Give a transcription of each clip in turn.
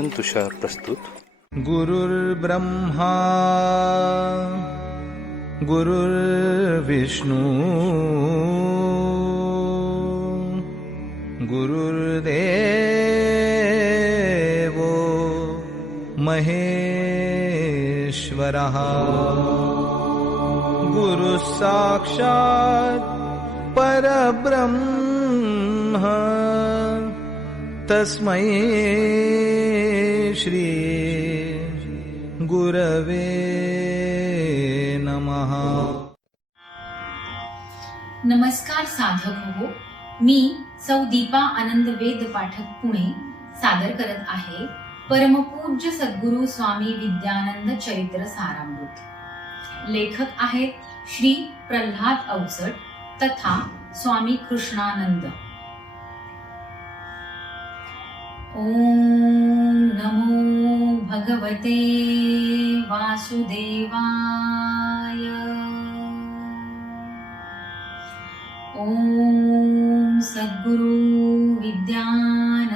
तुषार प्रस्तुत गुरुर्ब्रह्मा गुरुर्विष्णू गुरुर्देवो महेश्वरः। गुरुः साक्षात् परब्रह्म तस्मै श्री गुरवे नमः। नमस्कार साधक हो मी सौ दीपा आनंद वेद पाठक पुणे सादर करत आहे परमपूज्य सद्गुरु स्वामी विद्यानंद चरित्र सारामृत. लेखक आहेत श्री प्रल्हाद अवचट तथा स्वामी कृष्णानंद. ओम नमो भगवते वासुदेवाय। ॐ सद्गुरु विद्यानन्दाय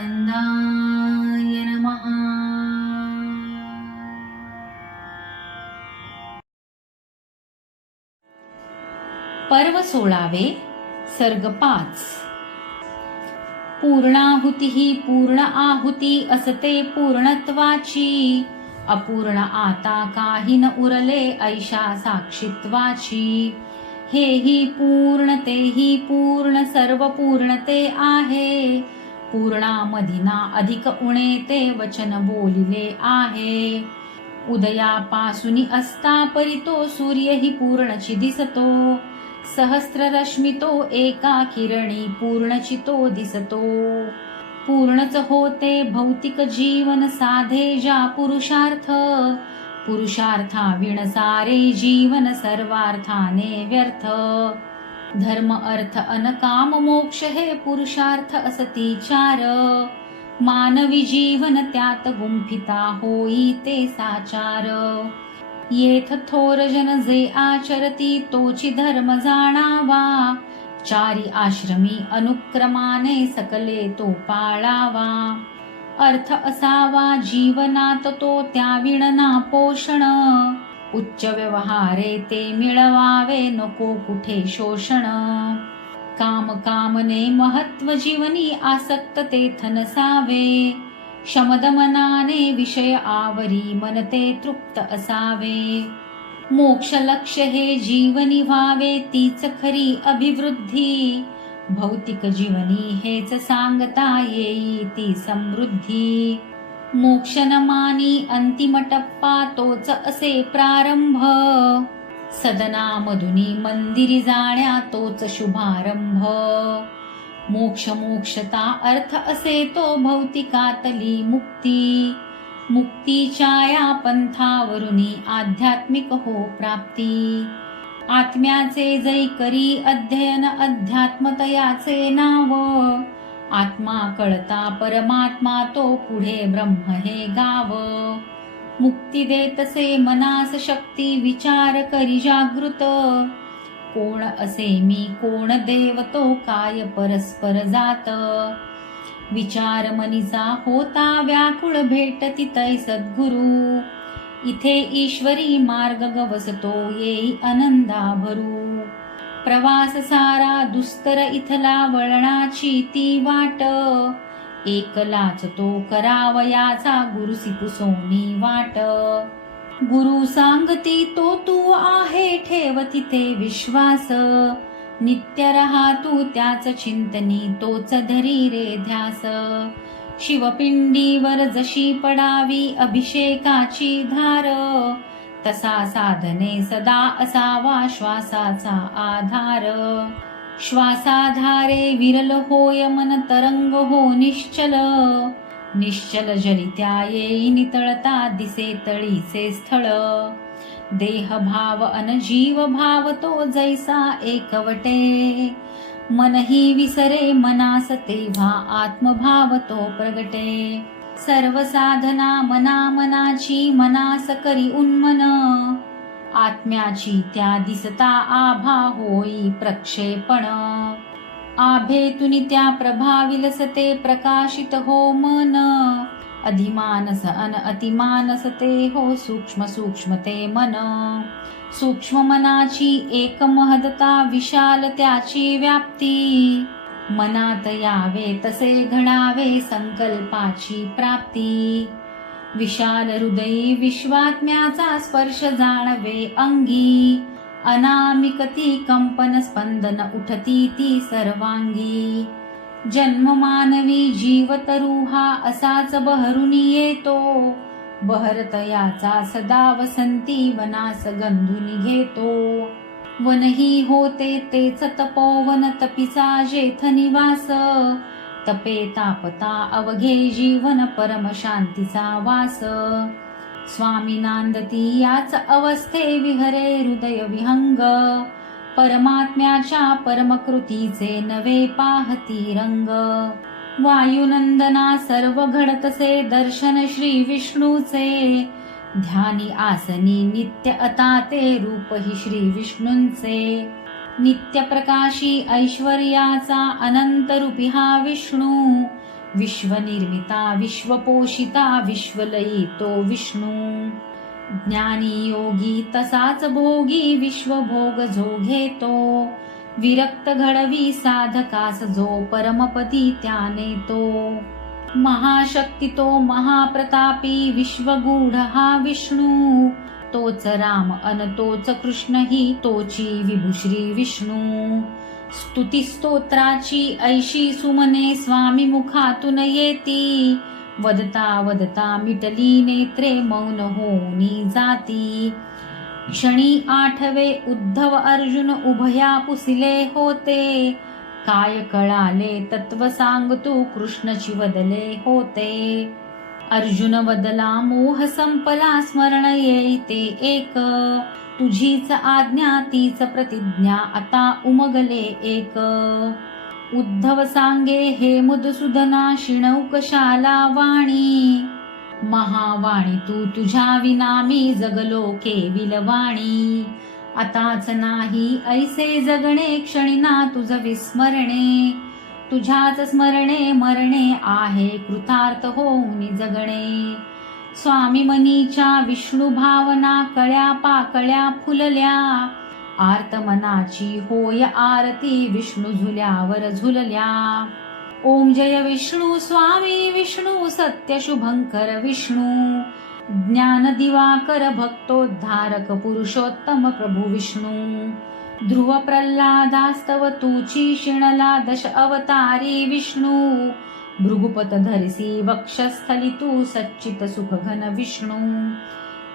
नमः। पर्व सोळावे सर्ग पाच। पूर्णाहुती ही पूर्ण आहुती असते पूर्णत्वाची. अपूर्ण आता काही न उरले ऐशा साक्षित्वाची. हे ही पूर्ण ते ही पूर्ण सर्व पूर्णते आहे. पूर्णामधिना अधिक उणे ते वचन बोलिले आहे. उदयापासून असता परितो सूर्य ही पूर्णची दिसतो. सहस्र एका किरणी पूर्णचितो दिसतो. पूर्णच होते भौतिक जीवन साधे जा पुरुषार्थ. पुरुषार्था विण सारे जीवन सर्वार्थाने व्यर्थ. धर्म अर्थ अन काम मोक्ष हे पुरुषार्थ असती चार. मानवी जीवन त्यात गुंफिता होई ते साचार. येथ थोर जन जे आचरती तोची धर्म जाणावा. चारी आश्रमी अनुक्रमाने सकले तो पाळावा. अर्थ असावा जीवनात तो त्या विणना पोषण. उच्च व्यवहारे ते मिळवावे नको कुठे शोषण. काम कामने महत्त्व जीवनी आसक्त तेथ नसावे शमदमनाने विषय आवरी मनते तृप्त असावे. मोक्ष लक्ष हे जीवनी व्हावे तीच खरी अभिवृद्धी. भौतिक जीवनी हेच सांगता येई ती समृद्धी. मोक्ष न अंतिम टप्पा तोच असे प्रारंभ. सदनामधुनी मंदिरी जाण्या तोच शुभारंभ. मोक्ष मोक्षता अर्थ असे तो भौतिकातली मुक्ती. मुक्तीच्या या पंथावरुनी आध्यात्मिक हो प्राप्ती. आत्म्याचे जै करी अध्ययन अध्यात्मतयाचे नाव. आत्मा कळता परमात्मा तो पुढे ब्रह्म हे गाव. मुक्ती देतसे मनास शक्ती विचार करी जागृत. कोण असे? मी कोण देव? तो काय परस्पर जात? विचार मनीचा होता व्याकुळ भेट तिथै सद्गुरु. इथे ईश्वरी मार्ग गवसतो येई आनंदा भरू. प्रवास सारा दुस्तर इथला वळणाची ती वाट. एकलाच तो करावयाचा गुरु पुसोनी वाट. गुरु सांगती तो तू आहे ठेव तिथे विश्वास. नित्य रहा तू त्याच चिंतनी तोच धरी रे ध्यास. शिवपिंडीवर जशी पडावी अभिषेकाची धार. तसा साधने सदा असावा श्वासाचा आधार. श्वासाधारे विरल होय मन तरंग हो निश्चल. निश्चल जलित्या येई नितळता दिसे तळीचे स्थळ. देह भाव अनजीव भाव तो जैसा एकवटे. मनही विसरे मनास तेव्हा आत्मभाव तो प्रगटे. सर्व साधना मना मनाची मनास करी उन्मन. आत्म्याची त्या दिसता आभा होई प्रक्षेपण. आभेतुनि त्या प्रभाविलसते प्रकाशित हो मन। अधिमानस अन अतिमानस ते हो सूक्ष्म सूक्ष्म ते मन। सूक्ष्म मनाची एक महदता विशाल त्याची व्याप्ती। मनात यावे तसे घडावे संकल्पाची प्राप्ती। विशाल हृदयी विश्वात्म्याचा स्पर्श जाणवे अंगी। अनामिकती कंपन स्पंदन उठती ती सर्वांगी जन्म मानवी जीवतरुहा असाच बहरुनी येतो बहरत याचा सदा वसंती वनास गंधुनी घेतो वनही होते तेच तपोवन तपिचा जेथ निवास। तपे तापता अवघे जीवन परम शांतीचा वास। स्वामी नांदती याच अवस्थे विहरे हृदय विहंग. परमात्म्याच्या परमकृतीचे नवे पाहती रंग. वायुनंदना सर्व घडतसे दर्शन श्री विष्णूचे. ध्यानी आसनी नित्य अताते रूप हि श्री विष्णूंचे. नित्य प्रकाशी ऐश्वर्याचा अनंत रूपी हा विष्णू. विश्वनिर्मिता विश्वपोषिता विश्वलयी तो विष्णू। ज्ञानी योगी तसाच भोगी विश्वभोग जो घेतो विरक्त घडवी साधकास जो परमपती त्याने तो। महाशक्ती तो महाप्रतापी विश्वगूढ हा विष्णू। तोच राम अन तोच कृष्ण ही तोची विभुश्री विष्णू। स्तुती स्तोत्राची ऐशी सुमने स्वामी मुखातून येती. वदता वदता मिटली नेत्रे मौन होनी जाती. क्षणी आठवे उद्धव अर्जुन उभया पुसिले होते. काय कळाले तत्व सांगतू कृष्णची वदले होते. अर्जुन बदला मोह संपला स्मरण येते एक. तुझीच आज्ञा तीच प्रतिज्ञा आता उमगले एक. उद्धव सांगे हे मुदसुदना शिणौकशाला वाणी. महावाणी तू तुझ्या विना मी जगलो केविल वाणी आताच नाही ऐसे जगणे क्षणिना तुझ विस्मरणे. तुझ्याच स्मरणे मरणे आहे कृतार्थ होऊन जगणे. स्वामी मनीच्या विष्णू भावना कळ्या पाकळ्या फुलल्या. आर्त मनाची होय आरती विष्णू झुल्यावर झुलल्या. ओम जय विष्णू स्वामी विष्णू सत्य शुभंकर विष्णू. ज्ञान दिवाकर भक्तोद्धारक पुरुषोत्तम प्रभू विष्णू. ध्रुव प्रल्हादास्तव तुची शिणला दश अवतारी विष्णू. भृगुपत धरसी वक्षस्थली तू सच्चित सुख घन विष्णू.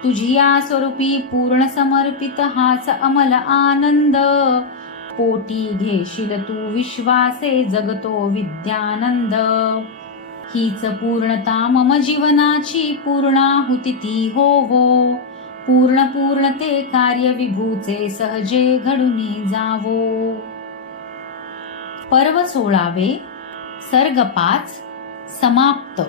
तुझी या स्वरूपी पूर्ण समर्पित हाच अमल आनंद. पोटी घेशील तू विश्वासे जगतो विद्यानंद. हीच पूर्णता मम जीवनाची पूर्णाहुती ती हो हो पूर्ण पूर्ण ते कार्य विभूचे सहजे घडून जावो. पर्व सोळावे सर्ग पाच समाप्त.